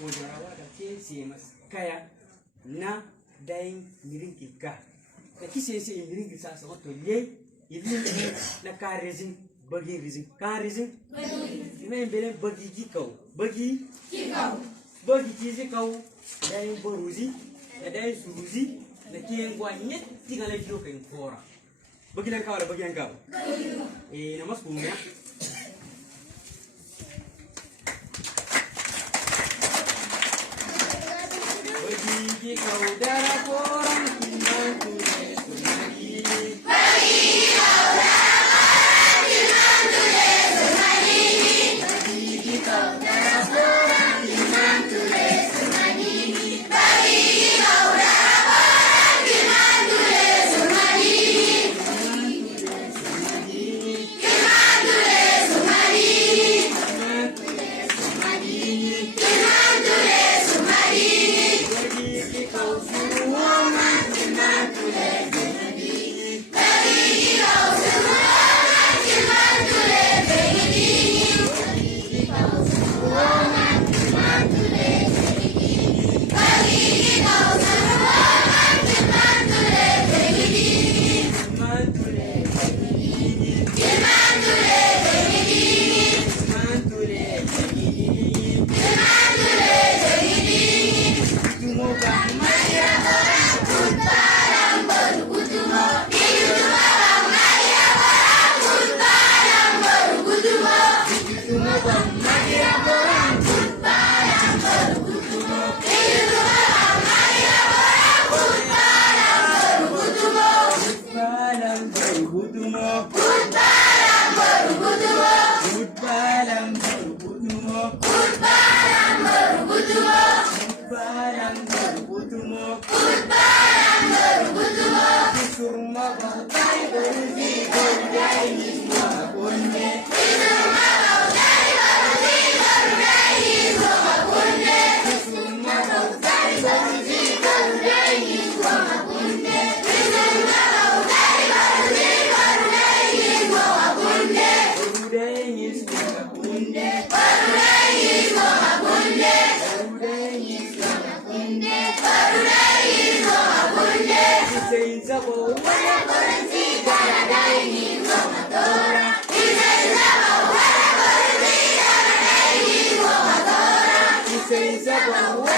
Kodarawa da ke mas kaya na dain mirin kika. Da kise se mirin kisa sa oto ye ilin na ka rezin bagi rezin ka rezin ina imbele bagi kikau bagi bagi kizi kau dain boruzi da dain suruzi na kiyen gwa nyet tingala kilo kan fora bagi nan kawala bagi nan kaw na mas kumya bagi kau dara orang timbang tule sunagi bagi kau dara orang timbang tule sunagi bagi kau dara orang timbang tule sunagi bagi kau dara orang timbang tule sunagi timbang tule sunagi timbang tule sunagi kau semua timbang tule sunagi bagi kau semua timbang tule sunagi bagi kau semua timbang tule sunagi bagi kau semua timbang tule sunagi timbang tule sunagi timbang tule sunagi timbang tule sunagi timbang tule sunagi kutumo bang maya orang kutaram baru kutumo kutumo bang maya orang kutaram baru kutumo kutumo bang maya orang kutaram baru kutumo kutumo bang maya orang kutaram baru kutumo kutaram baru kutumo kutaram baru kutumo kutaram baru kutumo kutaram baru kutumo kutaram baru kutumo kutaram baru kutumo surma bahtai beruji berdai semua kunde surma bahtai beruji berdai semua kunde surma bahtai beruji berdai semua kunde surma bahtai beruji berdai semua kunde berdai semua kunde berdai semua kunde berdai semua kunde berdai semua kunde Seiza bawa berhenti karadai ni motora Seiza bawa berhenti karadai ni motora Seiza bawa